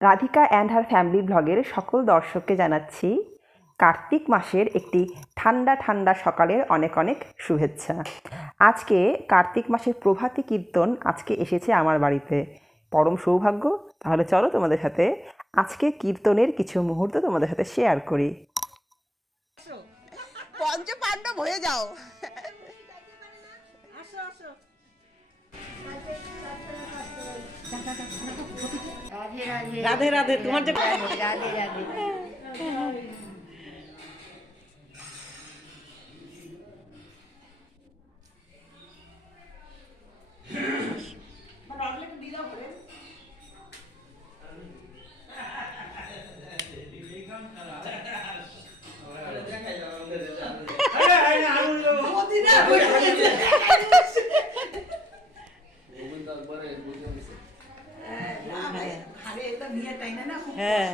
Radhika and her family ব্লগের সকল দর্শককে জানাচ্ছি কার্তিক মাসের একটি ঠান্ডা ঠান্ডা সকালের অনেক অনেক শুভেচ্ছা। আজকে কার্তিক মাসের প্রভাতী কীর্তন আজকে এসেছে আমার বাড়িতে। পরম সৌভাগ্য। তাহলে চলো তোমাদের সাথে আজকে কীর্তনের কিছু মুহূর্ত তোমাদের সাথে শেয়ার করি। পঞ্চ পাণ্ডব হয়ে যাও। রাধে রাধে তোমার যে রাধে রাধে। হ্যাঁ।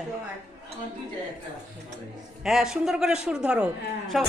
হ্যাঁ। সুন্দর করে সুর ধরো। সব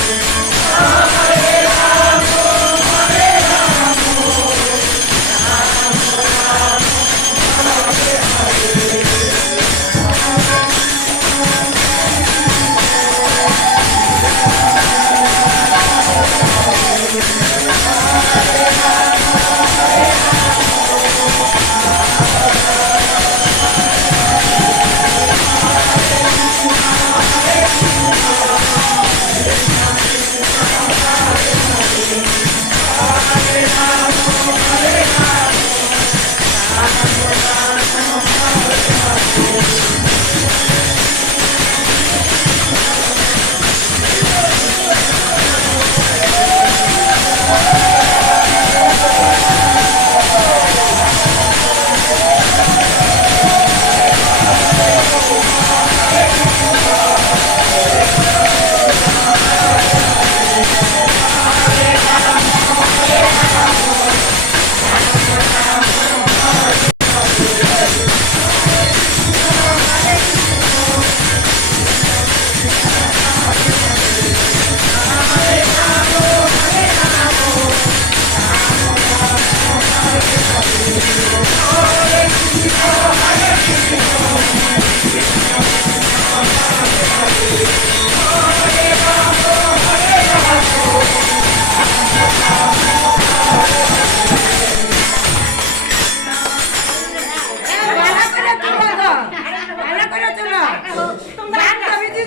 Oh